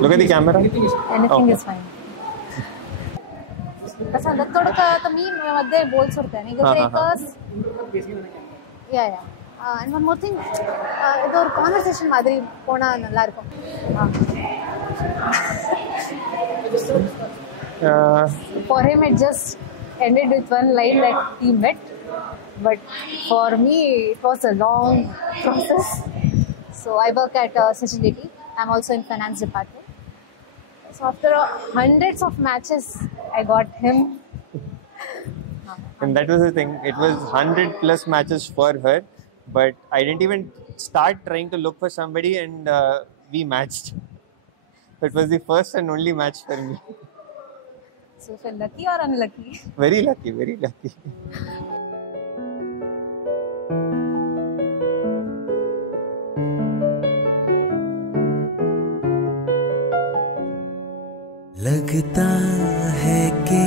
Look at the camera. Anything is fine. कसं थोडं तर मी मध्ये बोल्स होते आणि yeah. And one more thing, இது ஒரு conversation மாதிரி போனா நல்லா இருக்கும். For him it just ended with one line that he met, but for me it was a long process. So I work at Sagility. I'm also in finance department. So after hundreds of matches, I got him. And that was the thing. It was 100+ matches for her, but I didn't even start trying to look for somebody, and we matched. So it was the first and only match for me. So feel lucky or unlucky? Very lucky, very lucky. लगता है कि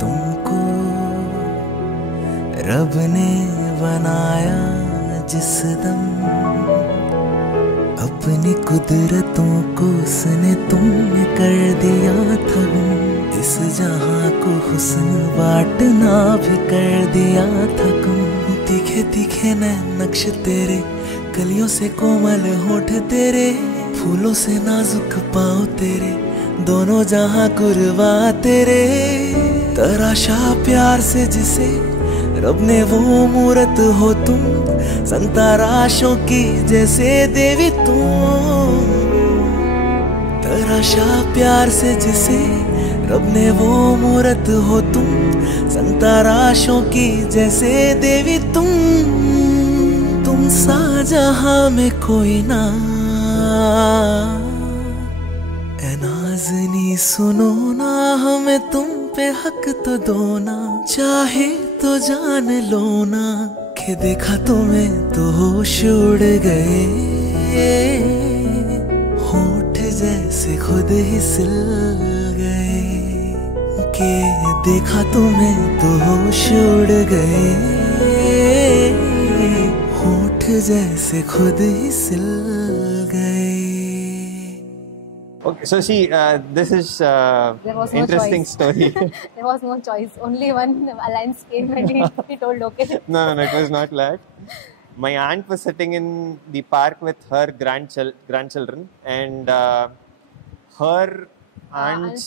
तुमको रब ने बनाया जिस दम, अपनी कुदरतों को उसने तुम में कर दिया था गुम। इस जहां को हुस्न बांटना भी कर दिया था कम। तीखे तीखे नए नक्श तेरे, कलियों से कोमल होठ तेरे, फूलों से नाजुक पाँव तेरे, दोनों जहां कुर्बा तेरे। तराशा प्यार से जिसे रब ने वो मूरत हो तुम, संताराशों की जैसे देवी तुम। तराशा प्यार से जिसे रब ने वो मूरत हो तुम, संताराशों की जैसे देवी तुम। तुम सा जहां में कोई ना, ऐ नाज़नी सुनो ना, हमें तुम पे हक तो दो ना। चाहे तो जान लो ना कि देखा तुम्हें तो होश उड़ गए, होठ जैसे खुद ही सिल गए। कि देखा तुम्हें तो होश उड़ गए, होठ जैसे खुद ही सिल गए। Okay, so see, this is interesting story. There was no choice. Only one alliance came and he told okay. No, it was not that. My aunt was sitting in the park with her grandchildren, and her aunt's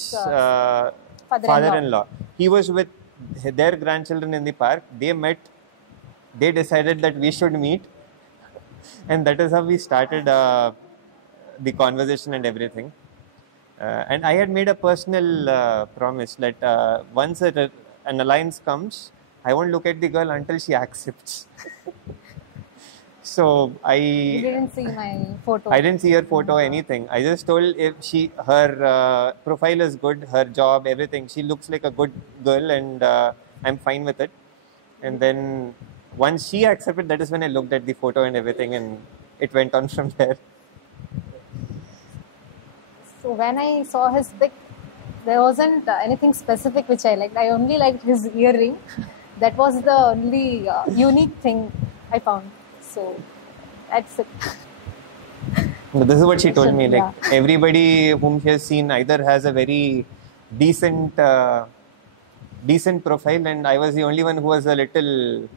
father-in-law. He was with their grandchildren in the park. They met. They decided that we should meet, and that is how we started the conversation and everything. And I had made a personal promise that once an alliance comes, I won't look at the girl until she accepts. So You didn't see my photo. I didn't see her photo or anything. I just told if her profile is good, her job, everything. She looks like a good girl, and I'm fine with it. And then once she accepted, that is when I looked at the photo and everything, and it went on from there. So when I saw his pic, there wasn't anything specific which I liked. I only liked his earring. That was the only unique thing I found. So that's it. This is what she told me. Like everybody whom she has seen either has a very decent profile, and I was the only one who was a little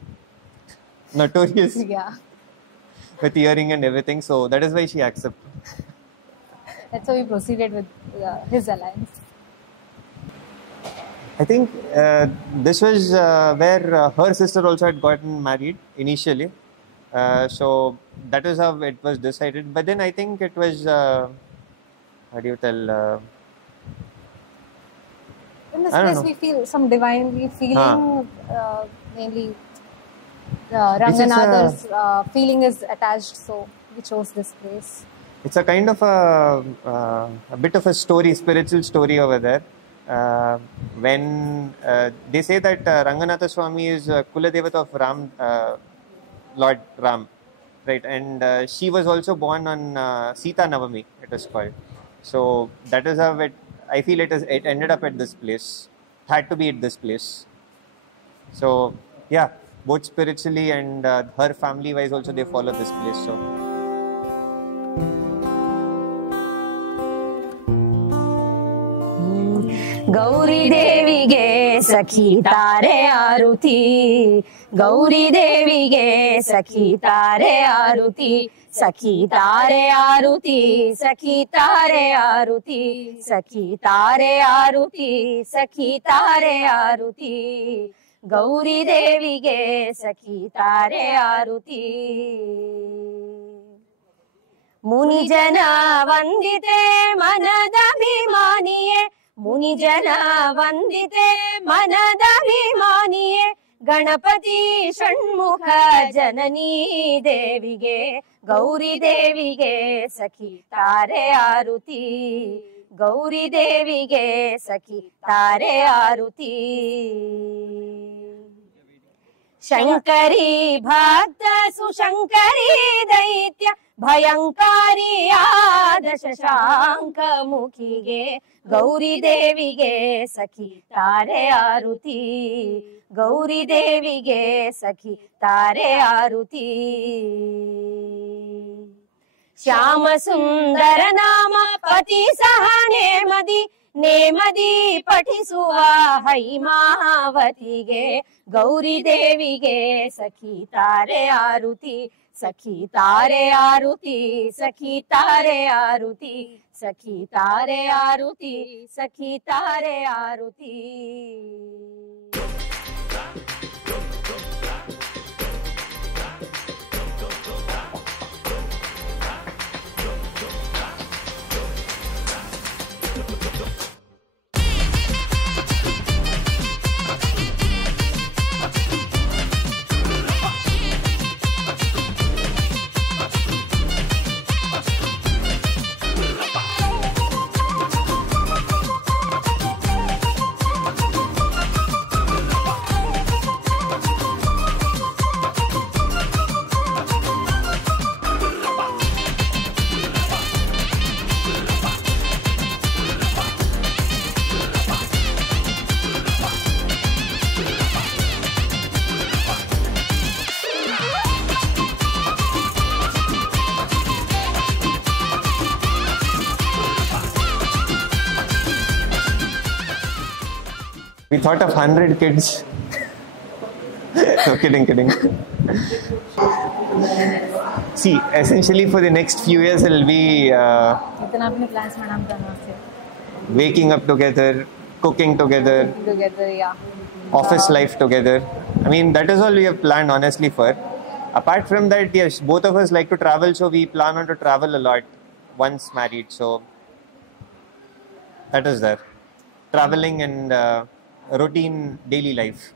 notorious with earring and everything. So that is why she accepted. That's how we proceeded with his alliance. I think this was where her sister also had gotten married initially. So that is how it was decided. But then I think it was, how do you tell? In this place, we feel some divinely feeling, mainly Ranganatha's feeling is attached, so we chose this place. It's a kind of a bit of a story, spiritual story over there. When they say that Ranganatha Swami is Kuladevata of Ram, Lord Ram, right? And she was also born on Sita Navami, it is called. So that is how I feel it ended up at this place. Had to be at this place. So yeah, both spiritually and her family wise also they follow this place. So Gauri ದೇವಿಗೆ ಸಖಿ ತಾರೆ ಆರುತಿ, ಗೌರಿ ದೇವಿಗೆ ಸಖಿ ತಾರೆ ಆರುತಿ, ಸಖಿ ತಾರೆ ಆರುತಿ, ಸಖಿ ತಾರೆ ಆರುತಿ, ಸಖಿ ತಾರೆ ಆರುತಿ, ಸಖಿ ತಾರೆ ಆರುತಿ, ಗೌರಿ ದೇವಿಗೆ ಸಖಿ ತಾರೆ ಆರುತಿ. ಮುನಿಜನ ವಂದಿತೆ ಮನದಭಿಮಾನಿಯೇ, ಮುನಿಜನ ವಂದಿತೆ ಮನದಭಿಮಾನಿಯೇ, ಗಣಪತಿ ಷಣ್ಮುಖ ಜನನೀ ದೇವಿಗೆ, ಗೌರಿ ದೇವಿಗೆ ಸಖಿ ತಾರೆ ಆರುತಿ, ಗೌರಿ ದೇವಿಗೆ ಸಖಿ ತಾರೆ ಆರುತಿ. ಶಂಕರಿ ಭಕ್ತ ಸುಶಂಕರಿ ದೈತ್ಯ ಭಯಂಕಾರಿಯಾದ ಶಶಾಂಕ ಮುಖಿಗೆ, ಗೌರಿ ದೇವಿಗೆ ಸಖಿ ತಾರೆ ಆರುತಿ, ಗೌರಿ ದೇವಿಗೆ ಸಖಿ ತಾರೆ ಆರುತಿ. ಶ್ಯಾಮ ಸುಂದರ ನಾಮ ಪತಿ ಸಹ ನೇಮದಿ, ನೇಮದಿ ಪಠಿಸುವ ಹೈಮಾವತಿಗೆ, ಗೌರಿ ದೇವಿಗೆ ಸಖಿ ತಾರೆ ಆರುತಿ, ಸಖಿ ತಾರೆ ಆರುತಿ, ಸಖಿ ತಾರೆ ಆರುತಿ, ಸಖಿ ತಾರೆ ಆರುತಿ, ಸಖಿ ತಾರೆ ಆರುತಿ. We thought of 100 kids. No, kidding. See, essentially for the next few years, it'll be waking up together, cooking together, yeah. office life together. I mean, that is all we have planned, honestly, for. Apart from that, yes, both of us like to travel, so we plan on to travel a lot once married. So that is there. Traveling and routine daily life.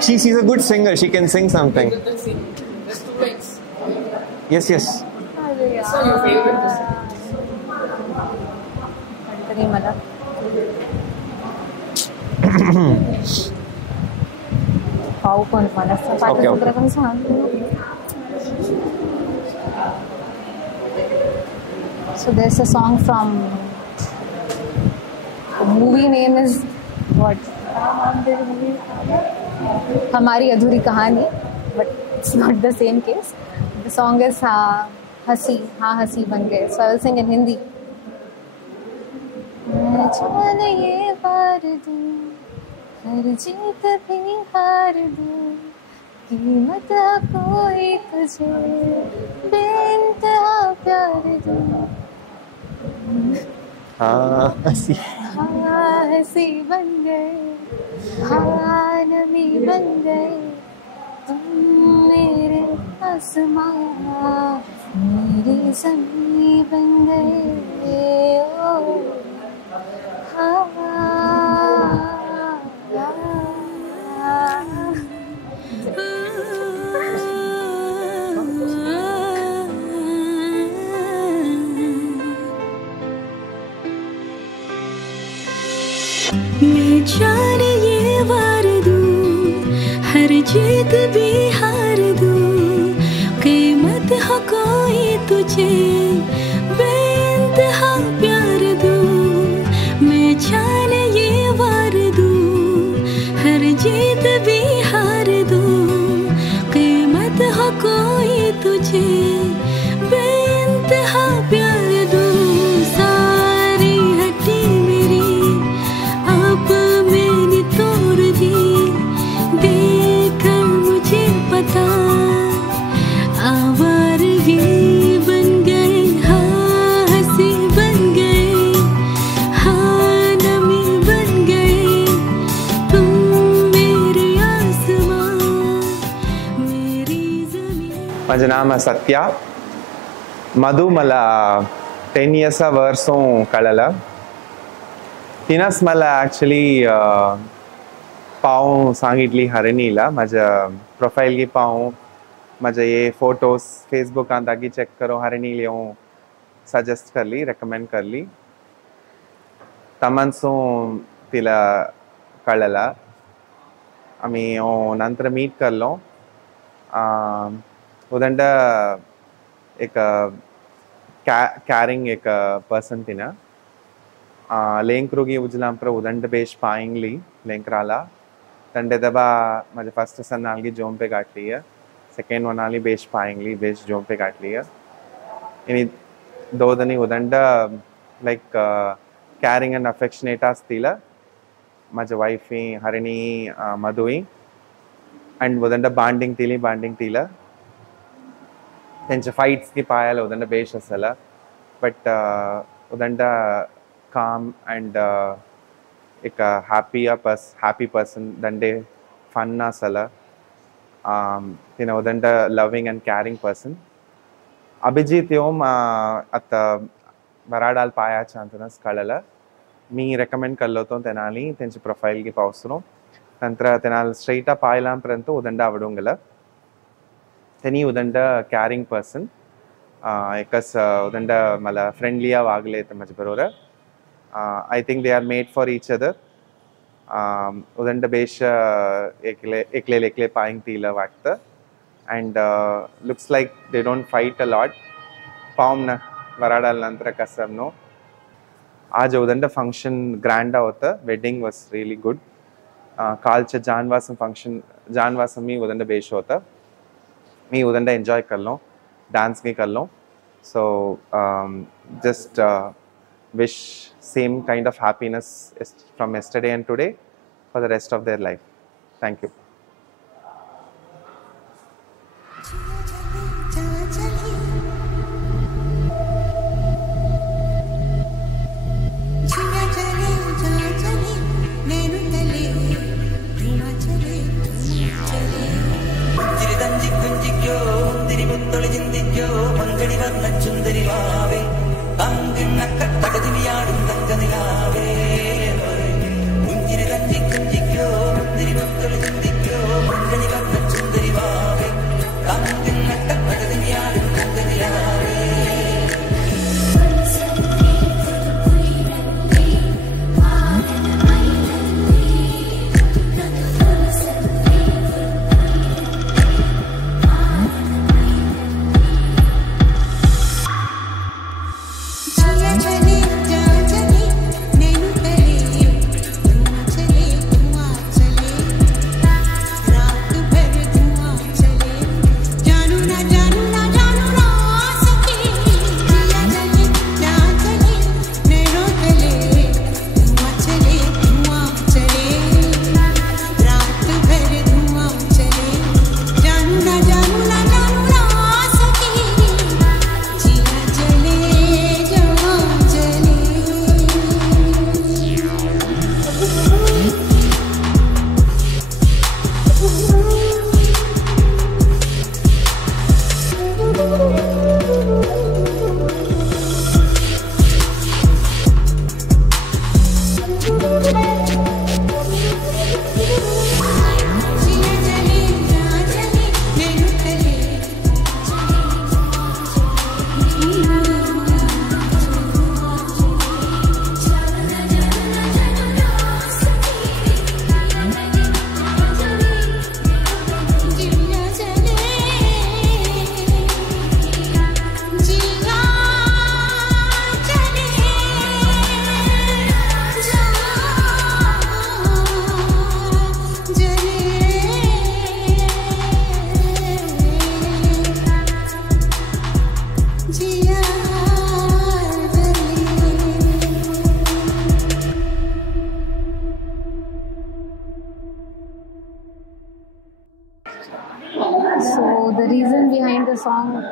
She's a good singer. She can sing something. Just 2 lines. Yes. So your favorite is? So there's a song from, the movie name is what? Hamari Adhuri Kahani, but it's not the same case. The song is Hasi, हाँ हसी बन गए. So I will sing in Hindi. मैं जान ये वार दूँ, हर जीत भी हार दूँ, कीमत कोई तुझे बेइंतहा प्यार दूँ. हाँ हसी बन गए, हाँ नमी बन गए, तुम मेरे आसमां मेरी ज़मीं बन गए. ओ मैं जाने ये वार दूँ, हर जीत भी हार दूँ, कीमत हो कोई तुझे बेइंतहा प्यार दूँ. मैं जाने ये वार दूँ, हर जीत भी हार दूँ, कीमत हो कोई तुझे बेइंतहा प्यार दूँ. सारी हड्डी मेरी माझं नाम सत्या. मधु मला 10 years वर्षों कळलं. तिनंच मला ॲक्च्युली पाहून सांगितली हरणीला. माझ्या प्रोफाईल की पाहून माझे ये फोटोज फेसबुक आंदागी चेक करो हरणीला येऊन सजेस्ट करली, रेकमेंड करली. तमन्सून तिला कळलं. आम्ही नंतर मीट करलो. उदंड एक कैरिंग एक पर्सन तिना लेंक रोगी उजलाम पर उदंड बेश पाएंगली लेंक राला तंडे दबा मुझे फर्स्ट सन नालगी जोम पे काट लिया. सेकेंड वन नाली बेश पाएंगली बेश जोम पे काट लिया. इनी दो दनी उदंड लाइक कैरिंग एंड अफेक्शनेट आस्तीला माझे वाइफी हरिणी मधुई एंड उदंड बांडिंग तीला त्यांचे फाइट्स की पायाला उदंड बेश असला. बट उदंड calm and एक happy person दंडे fun असला. तिने उदंड loving and caring person. Abhijit योम आता वराडाल पाया चांतनस कळलं. मी रेकमेंड करलो तो तेनाली त्यांची प्रोफाइल की पावसरो नंतर तेनाल स्ट्रेट अप आयलांपर्यंत उदंड आवडूंगला. तेनी उदंड caring person. एकच उदंड मला फ्रेंडली वागले तर माझ्या बरोबर. I think they are made for each other. उदंड बेश एकले पायंग तीला वाटतं. And looks like they don't fight a lot. पावम ना वराडाल नंतर कसम नो. आज उदंड फंक्शन ग्रँड होतं. Wedding was really good. कालचं जानवासम फंक्शन जानवासम मी उदंड बेश होतं. मी उदंड एन्जॉय करलो. डान्स भी करलो. So just wish same kind of happiness from yesterday and today for the rest of their life. Thank you.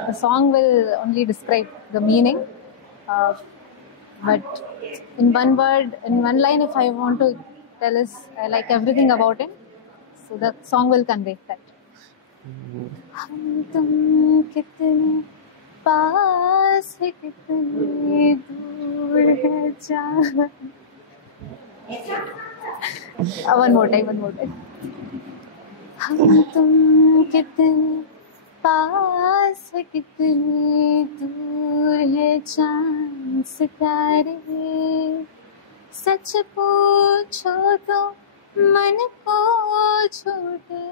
The song will only describe the meaning, but in one word, in one line, if I want to tell is I like everything about him, so the song will convey that. हम तुम कितने पास है कितने दूर है जहाँ. One more time. हम तुम कितने पास है कितने दूर है चांद सितारे. सच पूछो तो मन को छोटे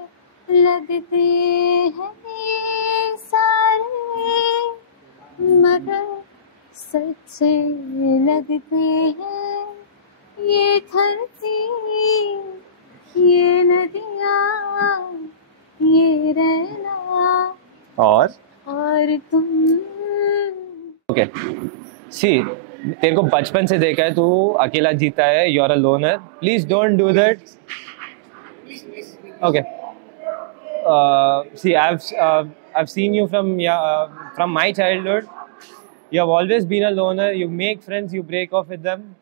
लगते हैं ये सारे, मगर सच्चे लगते हैं ये धरती, ये नदियाँ, ये रहना और तुम. ओके सी, तेरे को बचपन से देखा है, तू अकेला जीता है, you are a loner. Please don't do that. Okay see, I've seen you from my childhood. You have always been a loner. You make friends, you break off with them.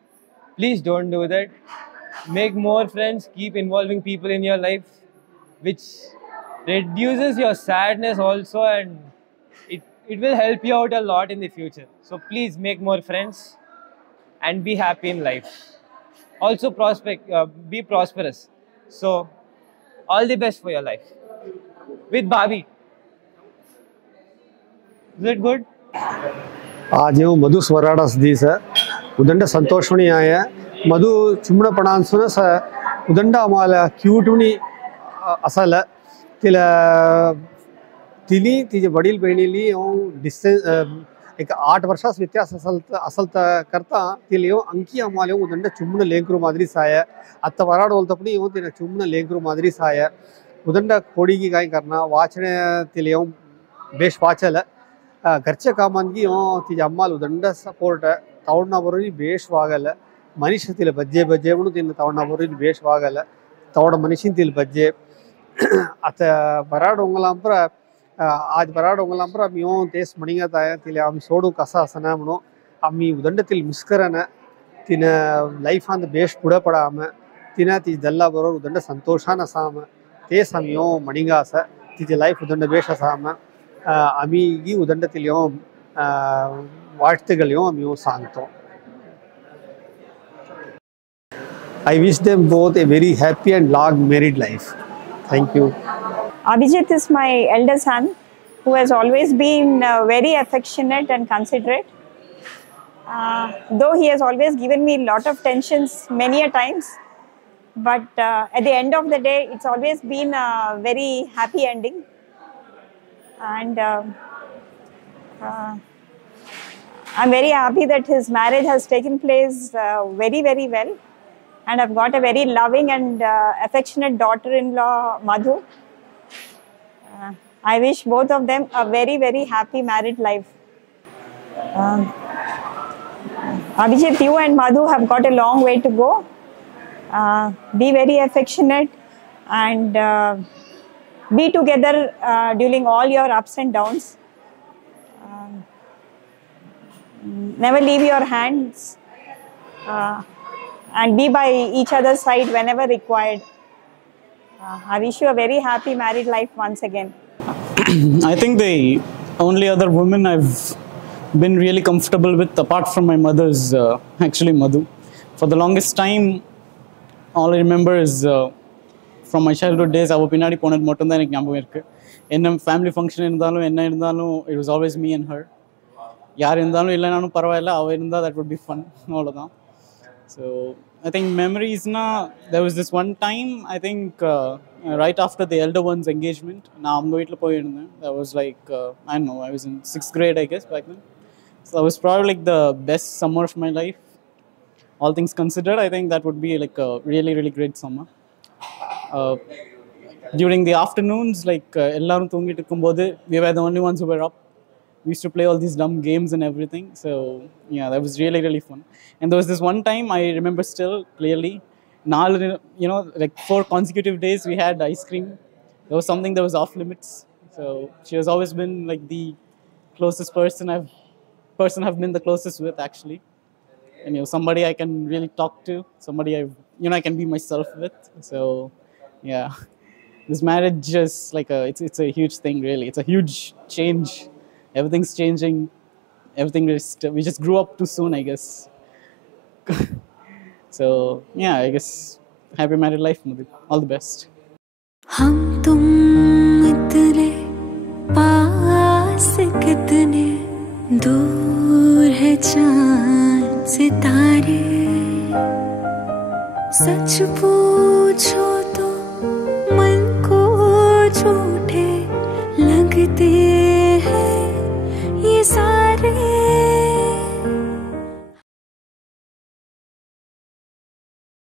Please don't do that. Make more friends, keep involving people in your life, which reduces your sadness also, and it will help you out a lot in the future. So please make more friends and be happy in life. Also be prosperous. So all the best for your life. With Bhabhi. Is it good? आज वो मधु स्वराडा दी sir उदंड संतोषवणी आया मधु चुम्बड़ पणांसुना सा उदंड आमाला क्यूटवणी असल तिला तिनी तिजे वडील बहिणीली डिस्टेंस एक 8 वर्षास व्यत्यास असल करता तिले अंकी आमाले उदंड चुम्बड़ लेंकुरु मादिरी साया अत्त वराड बोलतपनी तिने चुम्बड़ लेंकुरु मादिरी साया उदंड कोडिगी काय करना वाचने तिले बेश वाचल घरचे कामांगी तिजे अम्माल उदंड सपोर्ट तवड़ना बरोजी बेश वागल मनीष तिले बज्जे बज्जे म्हणून तिने तवड़ना बरोजी बेश वागल तवड़ मनीषिन तिले बज्जे अत बराड उंगलांपर आज बराड उंगलांपर मी तेस मणिंगत आया तिले आम्ही सोडू कसा असना म्हणून आम्ही उदंड तिले मिस्करन तिने लाइफ अंद बेश पुढे पडाम तिने ती दल्ला बरोबर उदंड संतोषान असाम तेस आम्ही मणिंगा अस तिचे लाइफ उदंड बेश असाम आम्ही उदंड तिले वार्तेगळ्यो आम्ही सांगतो. I wish them both a very happy and long married life. Thank you. Abhijit is my elder son, who has always been very affectionate and considerate. Though he has always given me a lot of tensions many a times, but at the end of the day, it's always been a very happy ending. And I'm very happy that his marriage has taken place very, very well. And I've got a very loving and affectionate daughter-in-law, Madhu. I wish both of them a very, very happy married life. Abhijit, you and Madhu have got a long way to go. Be very affectionate and be together during all your ups and downs. Never leave your hands. And be by each other's side whenever required. I wish you a very happy married life once again. I think the only other woman I've been really comfortable with, apart from my mother, is actually Madhu. For the longest time, all I remember is from my childhood days, I was pinadi ponad mottum da enak nyabagam irukku. Enna family function irundhalum enna irundhalum, it was always me and her. Yaar irundhalum illa nanum paravailla, ava irundha that would be fun. Avladhaan. So I think memories na, there was this one time, I think right after the elder one's engagement, na amma veetla poi irundhen. That was like I don't know, I was in 6th grade I guess back then. So that was probably like the best summer of my life. All things considered, I think that would be like a really, really great summer. During the afternoons, like ellarum thoongittu irukumbodhu, we were the only ones who were up. We used to play all these dumb games and everything. So yeah, that was really, really fun. And there was this one time I remember still clearly, like 4 consecutive days we had ice cream. There was something that was off limits. So she has always been like the closest person I've been the closest with actually. And somebody I can really talk to, somebody I can be myself with. So yeah, this marriage is like it's a huge thing, really. It's a huge change. Everything's changing. We just grew up too soon, I guess. So yeah, I guess happy married life, Madhu. All the best. हम तुम इतने पास कितने दूर है चांद सितारे, सच पूछो तो मन को झूठे लगते